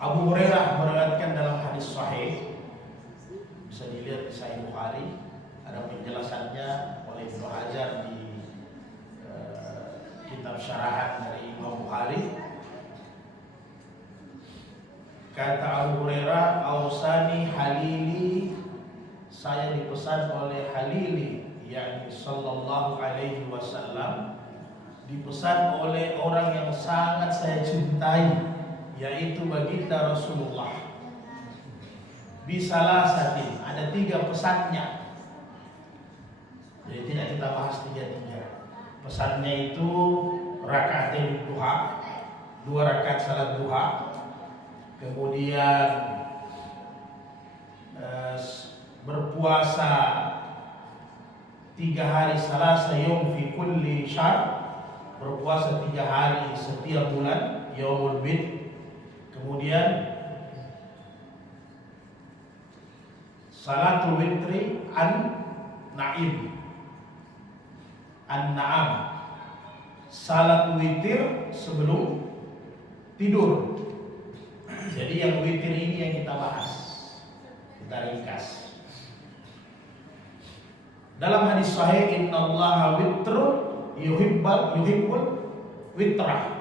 Abu Hurairah meriwayatkan dalam hadis sahih, bisa dilihat di Sahih Bukhari, ada penjelasannya oleh Ibnu Hajar di kitab syarahan dari Imam Bukhari. Kata Abu Hurairah, "Ausani halili, saya dipesan oleh halili, yakni sallallahu alaihi wasallam, dipesan oleh orang yang sangat saya cintai, yaitu baginda Rasulullah. Bisalah satin, ada 3 pesannya. Jadi tidak kita bahas 3-3. Pesannya itu rakaatain duha, 2 rakaat salat duha, kemudian berpuasa 3 hari Salasa yaum fi kulli syahr, berpuasa 3 hari setiap bulan, yaumul bid. Kemudian salatul witri an-na'im, an-na'am, salat witir sebelum tidur. Jadi yang witir ini yang kita bahas, kita ringkas. Dalam hadis sahih, innallaha witrun yuhibbul witrah.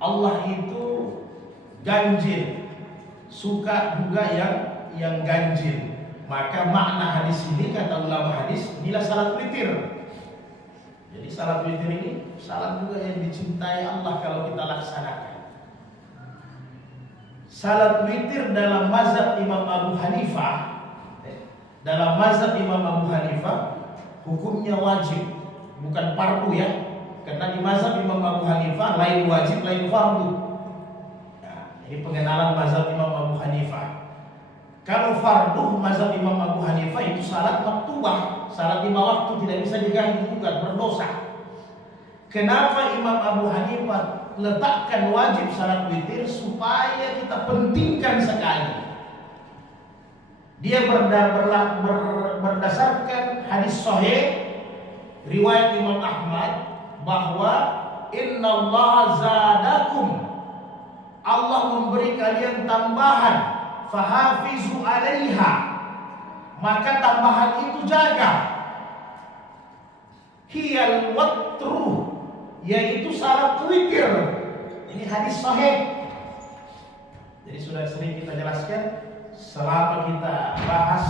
Allah itu ganjil, suka juga yang ganjil. Maka makna hadis ini, kata ulama hadis, inilah salat witir. Jadi salat witir ini salat juga yang dicintai Allah kalau kita laksanakan. Salat witir dalam mazhab Imam Abu Hanifah, hukumnya wajib, bukan fardu ya. Karena di mazhab Imam Abu Hanifah lain wajib, lain fardu. Ini pengenalan mazhab Imam Abu Hanifah. Kalau fardu mazhab Imam Abu Hanifah itu salat maktubah, salat 5 waktu, tidak bisa diganggu juga, berdosa. Kenapa Imam Abu Hanifah letakkan wajib salat witir? Supaya kita pentingkan sekali. Dia berdasarkan hadis sahih riwayat Imam Ahmad bahwa innallaha zadakum, Allah memberi kalian tambahan, fahafizu alaiha, maka tambahan itu jaga. Hiyal watru, yaitu salat witir. Ini hadis sahih. Jadi sudah sering kita jelaskan, selama kita bahas,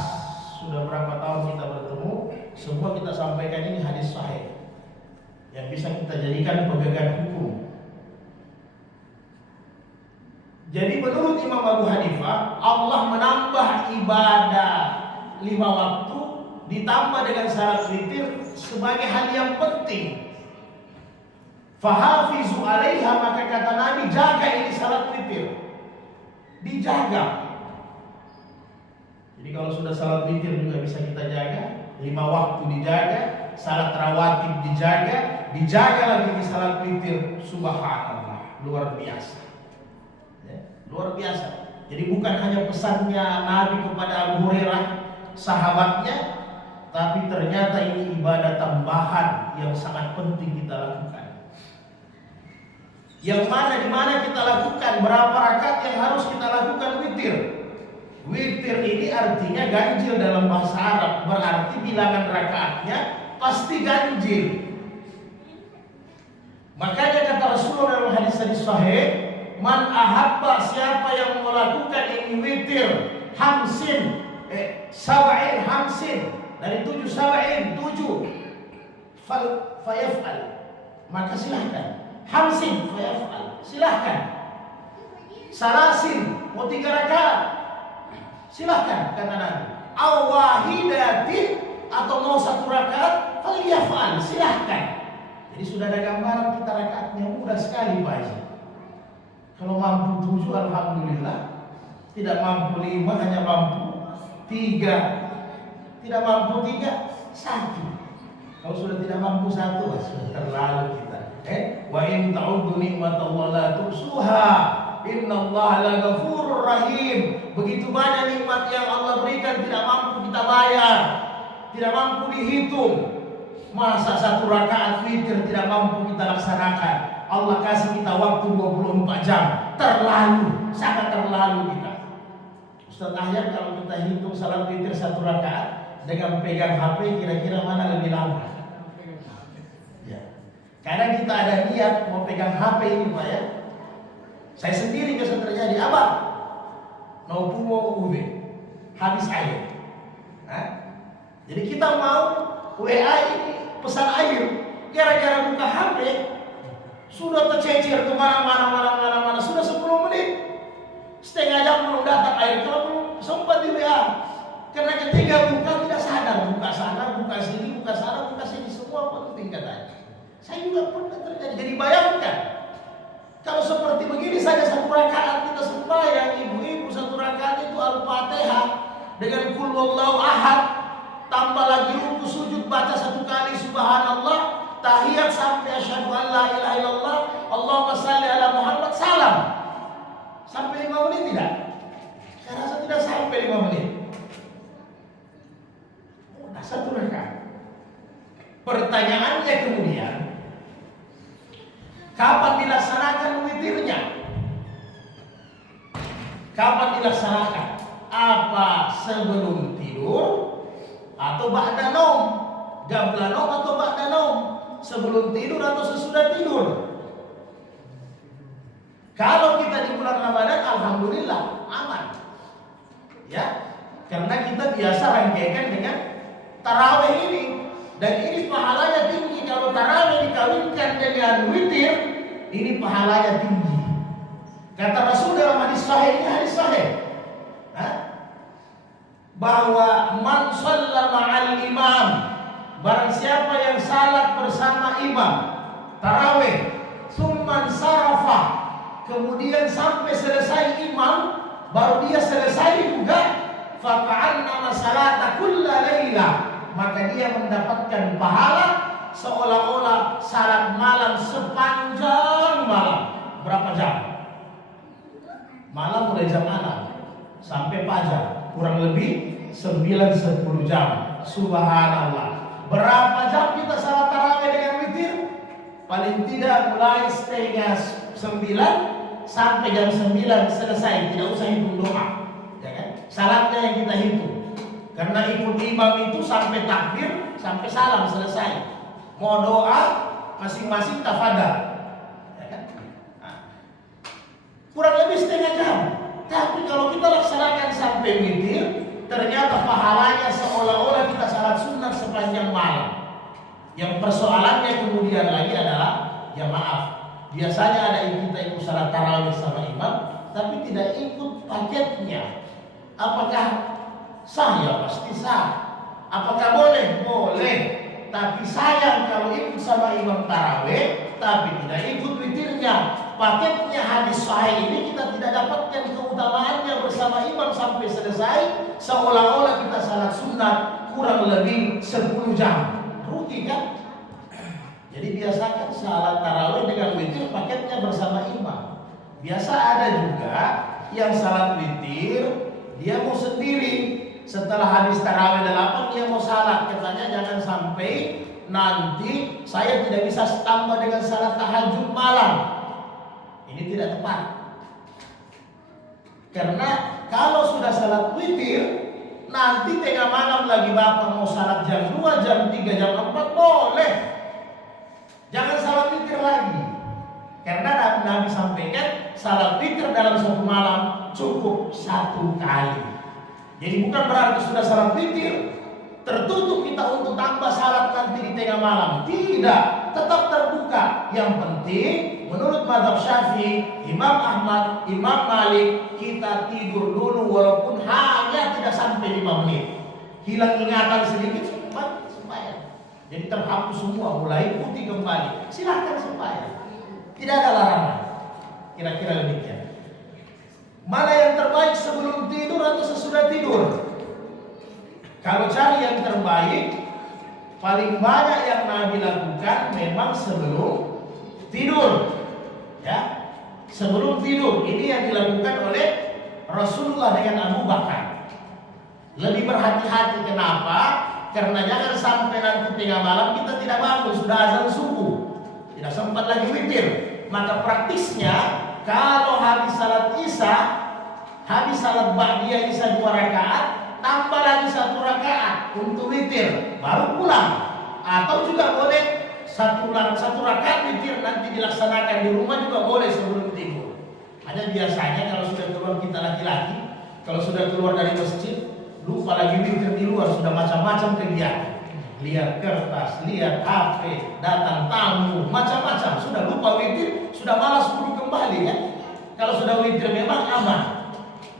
sudah berapa tahun kita bertemu, semua kita sampaikan ini hadis sahih yang bisa kita jadikan pegangan hukum. Jadi menurut Imam Abu Hanifah, Allah menambah ibadah 5 waktu ditambah dengan salat witir sebagai hal yang penting. Fahafizu alaiha, maka kata Nabi, jaga ini salat witir, dijaga. Jadi kalau sudah salat witir juga bisa kita jaga, 5 waktu dijaga, salat rawatib dijaga, dijaga lagi di salat witir. Subhanallah, luar biasa. Luar biasa. Jadi bukan hanya pesannya Nabi kepada Abu Hurairah, sahabatnya, tapi ternyata ini ibadah tambahan yang sangat penting kita lakukan. Yang mana di mana kita lakukan, berapa rakaat yang harus kita lakukan witir. Witir ini artinya ganjil dalam bahasa Arab, berarti bilangan rakaatnya pasti ganjil. Makanya kata Rasulullah dalam hadis sahih, man ahabba, siapa yang melakukan ini witir hamsin, sab'in hamsin, dari 7 sab'in 7, fayaf'al, maka silahkan. Hamsin fayaf'al, silahkan. Salasin, mau 3 rakaat, silahkan, kata Nabi. Awahidatin, atau mau 1 rakaat, falyaf'al, silahkan. Jadi sudah ada gambaran kita rakaatnya, mudah sekali Pak Haji. Kalau mampu 7, alhamdulillah. Tidak mampu 5, hanya mampu 3. Tidak mampu 3, 1. Kalau sudah tidak mampu 1, sudah terlalu kita. Wa in ta'uddu ni'matallahi la tuhsuha, innallaha laghafurur rahim. Begitu banyak nikmat yang Allah berikan, tidak mampu kita bayar, tidak mampu dihitung. Masa 1 rakaat witir tidak mampu kita laksanakan? Allah kasih kita waktu 24 jam. terlalu, sangat terlalu kita. Ustaz Ahyar, kalau kita hitung salat witir 1 rakaat dengan pegang HP, kira-kira mana lebih lama? Ya. Kadang kita ada niat mau pegang HP ini Pak ya. Saya sendiri biasa terjadi, Abang mau pumo ube, habis air. Jadi kita mau WA ini pesan air, gara-gara buka HP sudah tercecer kemana-mana, sudah 10 menit, setengah jam belum datang air, kalau belum sempat di WA. Karena ketika buka tidak sadar, buka sana, buka sini, buka sana, buka sini, semua penting katanya. Saya juga pernah terjadi. Jadi bayangkan, kalau seperti begini saja 1 rakaat kita sembahyang, ibu-ibu 1 rakaat itu Al-Fatihah dengan Qul Huwallahu Ahad, tambah lagi ruku sujud baca 1 kali subhanallah, tahiyat sampai asyhadu an la ilaha illallah, Allahumma shalli ala Muhammad, salam. Sampai 5 menit tidak? Saya rasa tidak sampai 5 menit. Udah 1 rakaat. Pertanyaannya kemudian, kapan dilaksanakan witirnya? Kapan dilaksanakan? Apa sebelum tidur atau ba'da naum? Qabla naum atau ba'da naum? Sebelum tidur atau sesudah tidur? Kalau kita di bulan Ramadan, alhamdulillah aman. Ya, karena kita biasa rangkaikan dengan tarawih ini, dan ini pahalanya tinggi. Kalau tarawih dikawinkan dengan witir, ini pahalanya tinggi. Kata Rasul dalam hadis sahih, ini hadis sahih, bahwa man shalla ma'al imam, barang siapa yang salat bersama imam tarawih, summan sarafa, kemudian sampai selesai imam baru dia selesai juga, faka'annama salata kulla layla, maka dia mendapatkan pahala seolah-olah salat malam sepanjang malam. Berapa jam? Malam mulai jam 6 sampai fajar, kurang lebih 9-10 jam. Subhanallah. Berapa jam kita salat tarawih dengan witir? Paling tidak mulai setengah 9 sampai jam 9 selesai. Tidak usah hitung doa, ya kan? Salatnya yang kita hitung. Karena ikut imam itu sampai takbir, sampai salam selesai. Mau doa masing-masing tafadhal, ya kan? Nah, kurang lebih setengah jam. Tapi kalau kita laksanakan sampai witir, ternyata pahalanya seolah-olah kita salat sunat sepanjang malam. Yang persoalannya kemudian lagi adalah, ya maaf, biasanya ada yang kita ikut salat tarawih sama imam, tapi tidak ikut paketnya. Apakah sah? Ya pasti sah. Apakah boleh? Boleh. Tapi sayang kalau ikut sama imam tarawih tapi tidak ikut witirnya, paketnya hadis sahih ini kita tidak dapatkan keutamaannya bersama imam sampai selesai, seolah-olah kita salat sunat kurang lebih 10 jam. Rugi kan? Jadi biasakan salat tarawih dengan witir paketnya bersama imam. Biasa ada juga yang salat witir dia mau sendiri. Setelah habis tarawih 8 dia mau salat, katanya jangan sampai nanti saya tidak bisa tambah dengan salat tahajud malam. Ini tidak tepat. Karena kalau sudah salat witir, nanti tengah malam lagi bapak mau salat jam 2, jam 3, jam 4 boleh. Jangan salat witir lagi. Karena Nabi sampaikan salat witir dalam 1 malam cukup 1 kali. Jadi bukan berarti sudah salat witir tertutup kita untuk tambah salat nanti di tengah malam. Tidak, tetap terbuka. Yang penting menurut mazhab Syafi'i, Imam Ahmad, Imam Malik, kita tidur dulu walaupun hanya tidak sampai 5 menit. Hilang ingatan sedikit sembahyang. Jadi terhapus semua, mulai putih kembali. Silakan sembahyang. Tidak ada larangan. Kira-kira demikian. Mana yang terbaik, sebelum tidur atau sesudah tidur? Kalau cari yang terbaik, paling banyak yang Nabi lakukan memang sebelum tidur. Ya, sebelum tidur. Ini yang dilakukan oleh Rasulullah dengan Abu Bakar. Lebih berhati-hati. Kenapa? Karena jangan sampai nanti tengah malam kita tidak bangun, sudah azan subuh, tidak sempat lagi witir. Maka praktisnya kalau habis salat Isya, habis salat Ba'diyah Isya 2 rakaat, tambah lagi 1 rakaat untuk witir, baru pulang. Atau juga boleh satu rakaat witir nanti dilaksanakan di rumah juga boleh sebelum tidur. Hanya biasanya kalau sudah keluar kita laki-laki, kalau sudah keluar dari masjid, lupa lagi witir di luar, sudah macam-macam kegiatan. Lihat kertas, lihat HP, datang tamu, macam-macam. Sudah lupa witir, sudah malas buru kembali ya. Kalau sudah witir memang aman.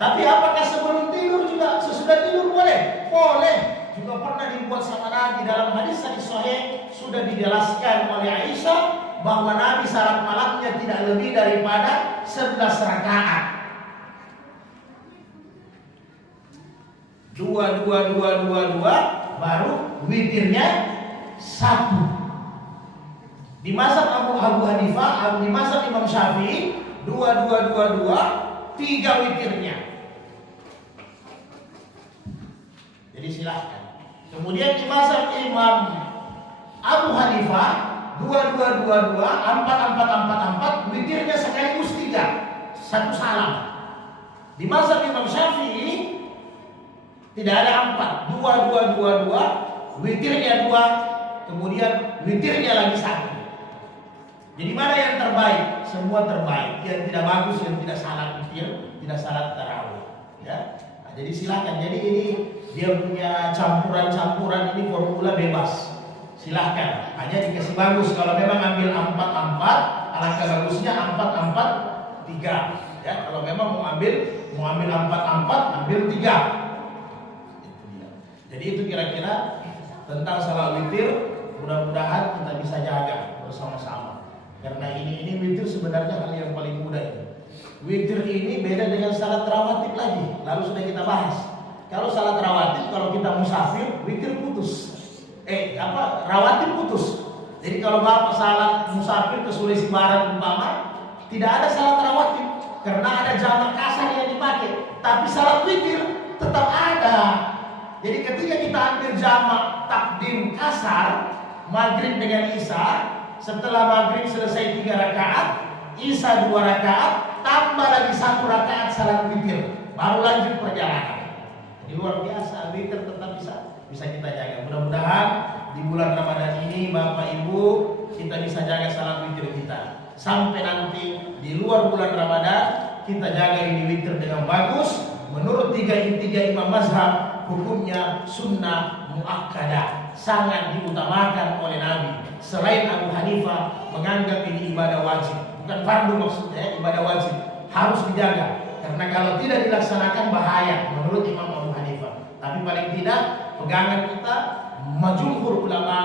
Tapi apakah sebelum tidur juga, sesudah tidur boleh? Boleh. Juga pernah dibuat sama Nabi dalam hadis sahih sudah dijelaskan oleh Aisyah bahwa Nabi salat malamnya tidak lebih daripada 11 rakaat. 2 baru witirnya 1. Di mazhab Abu Hanifah, di mazhab Imam Syafi'i 2 3 witirnya. Jadi silahkan. Kemudian di mazhab Imam Abu Hanifah 2 4 4 witirnya sekaligus 3, 1 salam. Di mazhab Imam Syafi'i tidak ada 4, 2 witirnya 2, kemudian witirnya lagi 1. Jadi mana yang terbaik? Semua terbaik. Yang tidak bagus, yang tidak salat witir, tidak salat tarawih. Ya. Nah, jadi silakan. Jadi ini dia punya campuran-campuran, ini formula bebas. Silahkan. Hanya dikasih bagus kalau memang ambil 4-4, alangkah bagusnya 4-4-3. Ya, kalau memang mau ambil 4-4, ambil 3. Jadi itu kira-kira tentang salat witir. Mudah-mudahan kita bisa jaga bersama-sama. Karena ini witir sebenarnya hal yang paling mudah ini. Witir ini beda dengan salat rawatib lagi. Lalu sudah kita bahas. Kalau salat rawatib, kalau kita musafir, witir putus. Rawatib putus. Jadi kalau bapak salat musafir ke Sulawesi Barat umpama, tidak ada salat rawatib karena ada jamak kasar yang dipakai. Tapi salat witir tetap ada. Jadi ketika kita ambil jamak takdim kasar, maghrib dengan isya, setelah maghrib selesai 3 rakaat, isya 2 rakaat, tambah lagi 1 rakaat salat witir, baru lanjut perjalanan. Jadi luar biasa, witir tetap bisa kita jaga. Mudah-mudahan di bulan Ramadan ini Bapak Ibu kita bisa jaga salat witir kita. Sampai nanti di luar bulan Ramadan kita jaga ini witir dengan bagus. Menurut 3 imam mazhab, hukumnya sunnah muakkadah, sangat diutamakan oleh Nabi. Selain Abu Hanifah menganggap ini ibadah wajib, bukan fardu maksudnya, ibadah wajib harus dijaga. Karena kalau tidak dilaksanakan bahaya menurut Imam Abu Hanifah. Tapi paling tidak pegangan kita majumhur ulama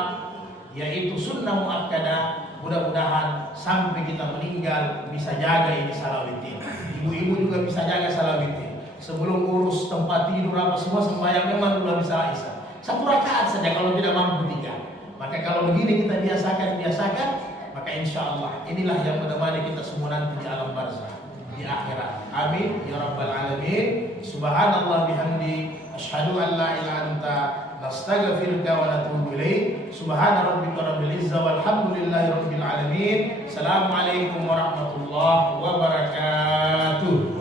yaitu sunnah muakkadah. Mudah-mudahan sampai kita meninggal bisa jaga ini salat witir. Ibu-ibu juga bisa jaga salat witir. Sebelum urus tempat tidur apa semua sembahyang memang sudah bisa isya. 1 rakaat saja kalau tidak mampu 3. Maka kalau begini kita biasakan, maka insya Allah inilah yang menemani kita semua nanti di alam barzakh, di akhirat. Amin ya rabbal alamin. Subhanallah bihamdi, asyhadu an la ilaha illa anta, nastaghfiruka wa natubu ilaik. Subhana rabbika rabbil izzati walhamdulillahi rabbil alamin. Assalamualaikum warahmatullahi wabarakatuh.